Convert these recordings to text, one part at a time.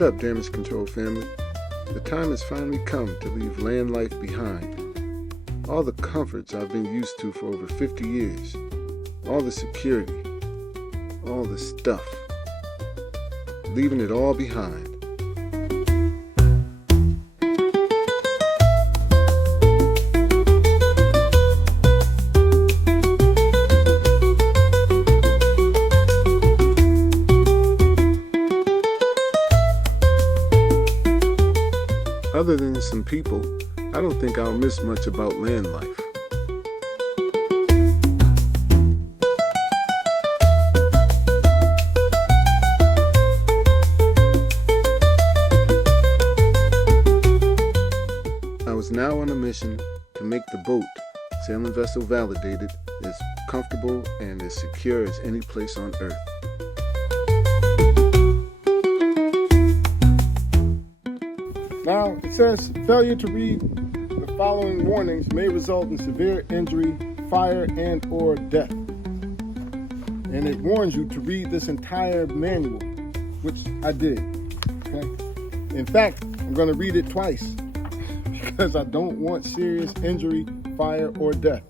What up, Damage Control family? The time has finally come to leave land life behind. All the comforts I've been used to for over 50 years. All the security. All the stuff. Leaving it all behind. Other than some people, I don't think I'll miss much about land life. I was now on a mission to make the boat, sailing vessel validated, as comfortable and as secure as any place on Earth. Now, it says failure to read the following warnings may result in severe injury, fire, and or death. And it warns you to read this entire manual, which I did. Okay? In fact, I'm going to read it twice because I don't want serious injury, fire, or death.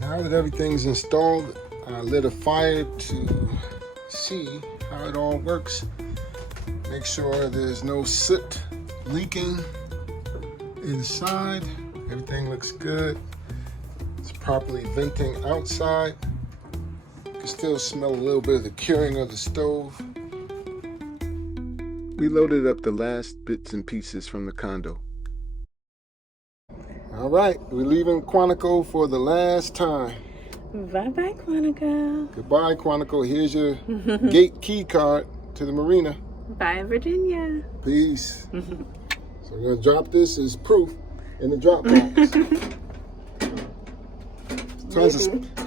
Now that everything's installed, I lit a fire to see how it all works. Make sure there's no soot leaking inside. Everything looks good. It's properly venting outside. You can still smell a little bit of the curing of the stove. We loaded up the last bits and pieces from the condo. All right, we're leaving Quantico for the last time. Bye-bye, Quantico. Goodbye, Quantico. Here's your gate key card to the marina. Bye, Virginia. Peace. So we're gonna drop this as proof in the drop box.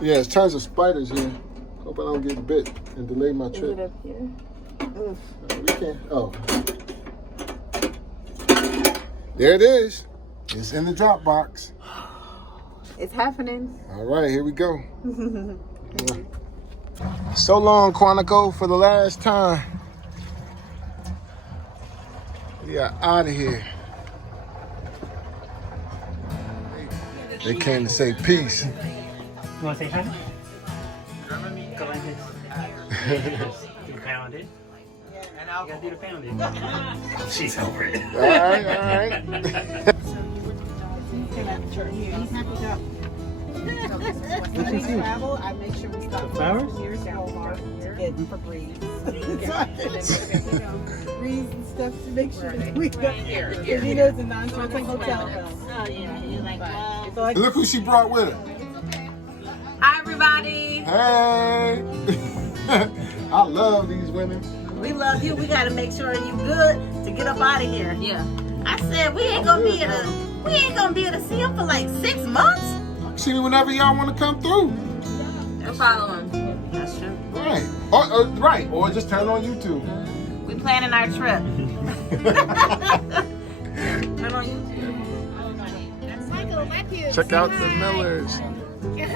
There's tons of spiders here. Hope I don't get bit and delay my trip. Is it up here? We can't. Oh. There it is. It's in the drop box. It's happening. All right, here we go. So long, Quantico, for the last time. We are out of here. They came to say peace. You want to say hi? Go like this. Do the pounded. You gotta do the pounded. She's over it. All right. When we travel, I make sure we stop flowers? here to get for breeze. Breeze and stuff to make sure that we go. Because you know it's a non-smoking hotel. Oh, yeah. You're like, well. So I Look who she brought with her. Hi, everybody. Hey. I love these women. We love you. We gotta make sure you good to get up out of here. Yeah. I said we ain't gonna be able to see him for like 6 months. See me whenever y'all want to come through. We're following. That's true. Right. Or just turn on YouTube. We planning our trip. Turn on YouTube. Check out the Millers.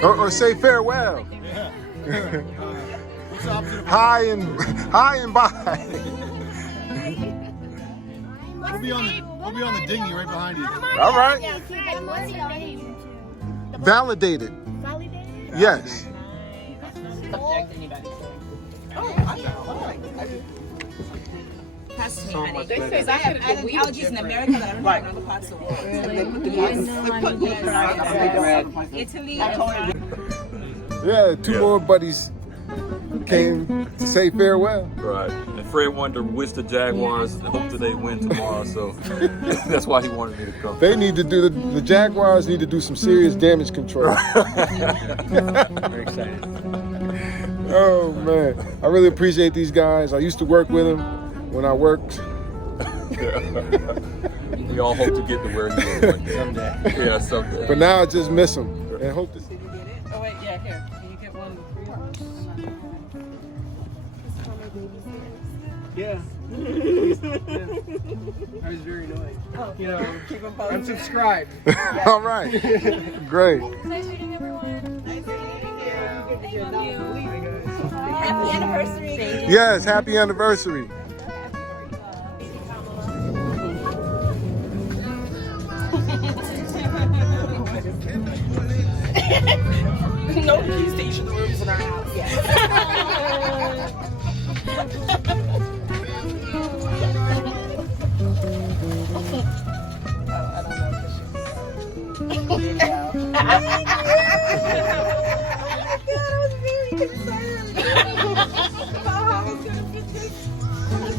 Or say farewell. Hi and bye. We'll be on the dinghy right behind you. All right. Validated. Yes. Pass to me, honey. Because I have allergies in America that I don't have in other parts of the world. Italy. Yeah, two more buddies came to say farewell. Right. And Fred wanted to wish the Jaguars and hope that they win tomorrow, so that's why he wanted me to come. They need to do the Jaguars need to do some serious damage control. Very excited. Oh man, I really appreciate these guys. I used to work with them when I worked. We all hope to get to where you were one day. Someday. Yeah, someday. But now I just miss them and hope to. Oh wait, yeah, here. Can you get one? Yeah. I was very annoyed. You know, unsubscribe. All right. Great. Nice meeting everyone. Nice meeting you. Thank you. Happy anniversary. Yes, happy anniversary. No PlayStation rooms in our house. Yes.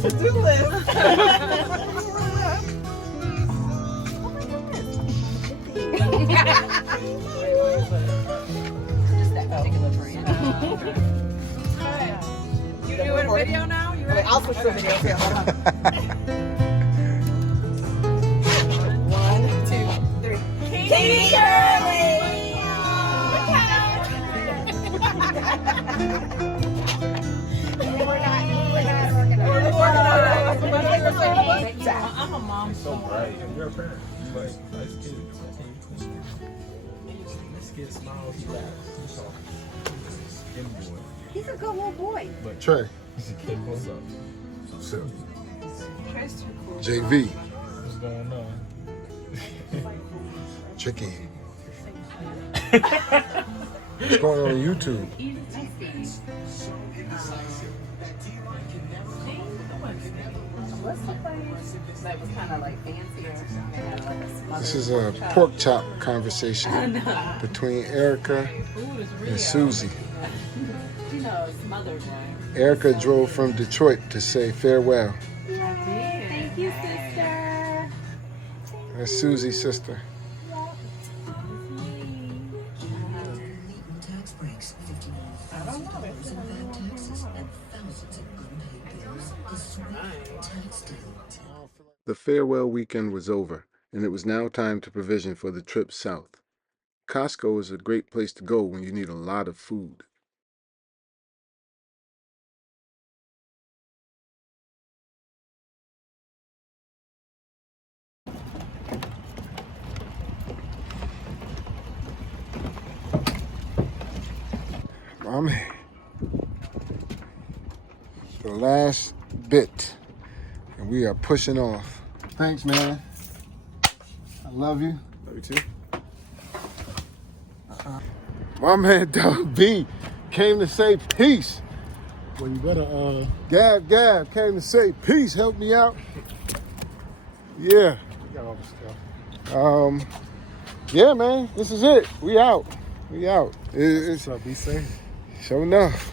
To-do list. You doing a video now? You ready? I'll switch to video. Okay, hold on. 1, 2, 3. Katie Shirley! I'm a mom. So bright. You're a parent. But nice kid. This kid smiles. He's a good little boy. But Trey. He's a kid. What's up? So, Trey's too cool. JV. What's going on? Tricky. What's going on YouTube? What's the place that was kind of like fancier? This is a pork chop conversation between Erica and Suzy. You know, smothered one. Erica drove from Detroit to say farewell. Thank you, sister. That's Suzy's sister. The farewell weekend was over, and it was now time to provision for the trip south. Costco is a great place to go when you need a lot of food. Mommy, the last bit, and we are pushing off. Thanks, man. I love you. Love you too. My man, Doug B, came to say peace. Well, you better, Gab came to say peace. Help me out. Yeah. got all the stuff. Yeah, man. This is it. We out. We out. It's So be safe. sure enough.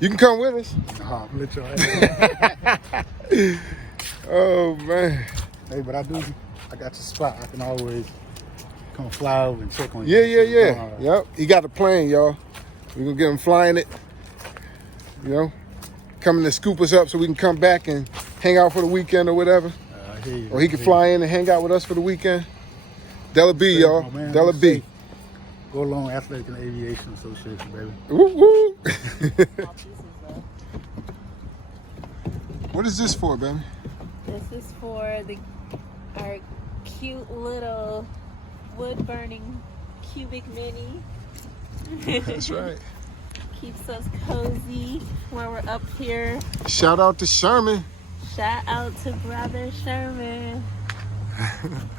You can come with us. Nah, I'm let y'all. Oh man. Hey, but I got your spot. I can always come fly over and check on you. Yeah. Yep. He got a plane, y'all. We're gonna get him flying it. You know, coming to scoop us up so we can come back and hang out for the weekend or whatever. I hear you. Or he can fly in and hang out with us for the weekend. Della B, Safe, y'all. my man. Della B. Safe. Go along Athletic and Aviation Association, baby. Woo woo. What is this for, baby? This is for our cute little wood burning cubic mini. That's right. Keeps us cozy while we're up here. Shout out to Sherman. Shout out to brother Sherman.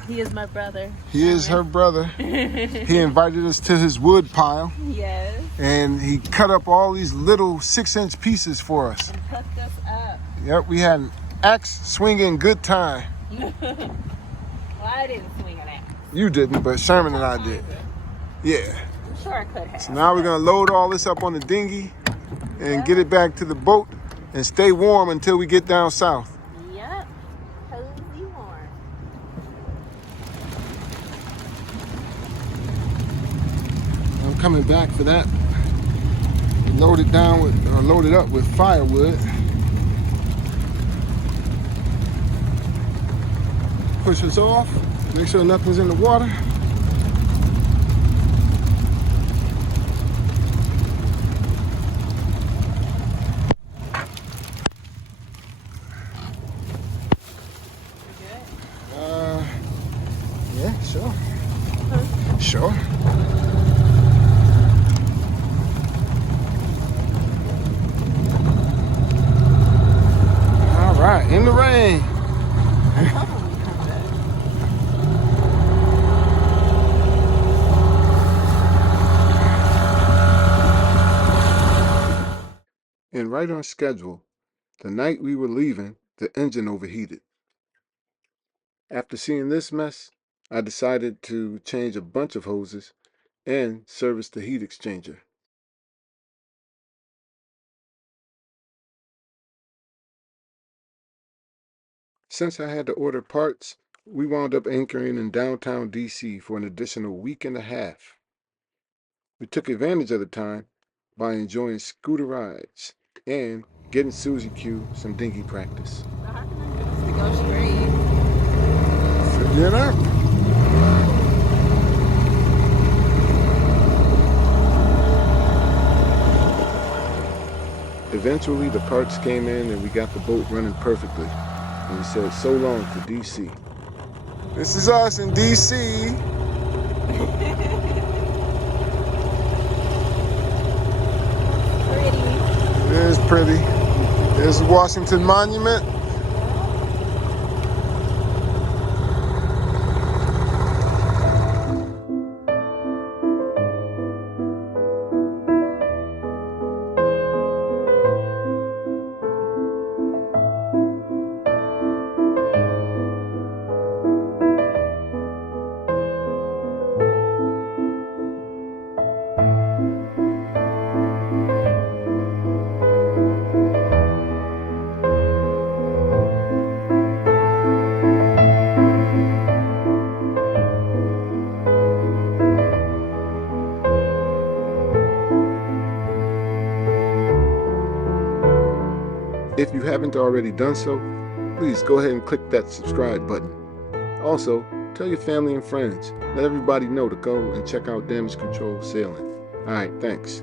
He is my brother. He is her brother. He invited us to his wood pile. Yes. And he cut up all these little 6-inch pieces for us. And hooked us up. Yep, we had an axe swinging good time. Well, I didn't swing an axe. You didn't, but Sherman and I did. Yeah. I'm sure I could have. So now we're gonna load all this up on the dinghy and get it back to the boat and stay warm until we get down south. Yep. Cozy warm. I'm coming back for that. Load it down with, or load it up with firewood. Push this off. Make sure nothing's in the water. Sure. Sure. All right, in the rain. And right on schedule, the night we were leaving, the engine overheated. After seeing this mess, I decided to change a bunch of hoses and service the heat exchanger. Since I had to order parts, we wound up anchoring in downtown DC for an additional week and a half. We took advantage of the time by enjoying scooter rides and getting Suzy-Q some dinghy practice. To go straight. Figure it out. Eventually, the parts came in and we got the boat running perfectly. And we said so long to DC. This is us in DC. It is pretty. There's the Washington Monument. If you haven't already done so, please go ahead and click that subscribe button. Also, tell your family and friends. Let everybody know to go and check out Damage Control Sailing. Alright, thanks.